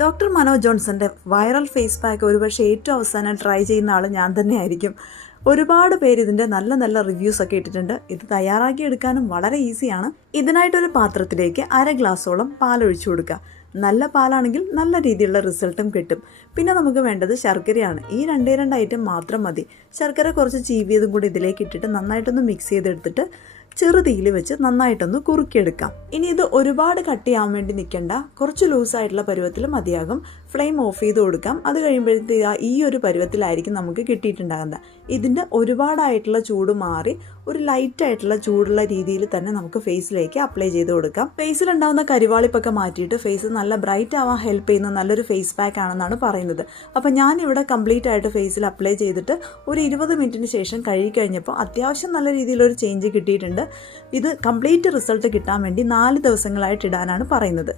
Doctor Manoj ജോൺസന്റെ viral face pack ഒരുപക്ഷെ ഏറ്റവും അവസാനം ട്രൈ ചെയ്യുന്ന ആൾ ഞാൻ തന്നെയായിരിക്കും. ഒരുപാട് പേര് ഇതിൻ്റെ നല്ല നല്ല റിവ്യൂസ് ഒക്കെ ഇട്ടിട്ടുണ്ട്. ഇത് തയ്യാറാക്കി എടുക്കാനും വളരെ ഈസിയാണ്. ഇതിനായിട്ടൊരു പാത്രത്തിലേക്ക് 1/2 ഗ്ലാസോളം പാലൊഴിച്ചു കൊടുക്കുക. നല്ല പാലാണെങ്കിൽ നല്ല രീതിയിലുള്ള റിസൾട്ടും കിട്ടും. പിന്നെ നമുക്ക് വേണ്ടത് ശർക്കരയാണ്. ഈ 2 ഐറ്റം മാത്രം മതി. ശർക്കര കുറച്ച് ചീവിയതും കൂടി ഇതിലേക്ക് ഇട്ടിട്ട് നന്നായിട്ടൊന്ന് മിക്സ് ചെയ്തെടുത്തിട്ട് ചെറുതീയിൽ വെച്ച് നന്നായിട്ടൊന്ന് കുറുക്കിയെടുക്കാം. ഇനി ഇത് ഒരുപാട് കട്ടിയാവാൻ വേണ്ടി നിൽക്കേണ്ട, കുറച്ച് ലൂസായിട്ടുള്ള പരുവത്തിൽ മതിയാകും. ഫ്ലെയിം ഓഫ് ചെയ്ത് കൊടുക്കാം. അത് കഴിയുമ്പോഴത്തേക്ക് ഈ ഒരു പരുവത്തിലായിരിക്കും നമുക്ക് കിട്ടിയിട്ടുണ്ടാകുന്നത്. ഇതിൻ്റെ ഒരുപാടായിട്ടുള്ള ചൂട് മാറി ഒരു ലൈറ്റായിട്ടുള്ള ചൂടുള്ള രീതിയിൽ തന്നെ നമുക്ക് ഫേസിലേക്ക് അപ്ലൈ ചെയ്ത് കൊടുക്കാം. ഫേസിലുണ്ടാകുന്ന കരിവാളിപ്പൊക്കെ മാറ്റിയിട്ട് ഫേസ് നല്ല ബ്രൈറ്റ് ആവാൻ ഹെൽപ്പ് ചെയ്യുന്ന നല്ലൊരു ഫേസ് പാക്ക് ആണെന്നാണ് പറയുന്നത്. അപ്പോൾ ഞാനിവിടെ കംപ്ലീറ്റ് ആയിട്ട് ഫേസിൽ അപ്ലൈ ചെയ്തിട്ട് ഒരു 20 മിനിറ്റിന് ശേഷം കഴുകിക്കഴിഞ്ഞപ്പോൾ അത്യാവശ്യം നല്ല രീതിയിലൊരു ചേഞ്ച് കിട്ടിയിട്ടുണ്ട്. ഇത് കംപ്ലീറ്റ് റിസൾട്ട് കിട്ടാൻ വേണ്ടി 4 ദിവസങ്ങളായിട്ട് ഇടാനാണ് പറയുന്നത്.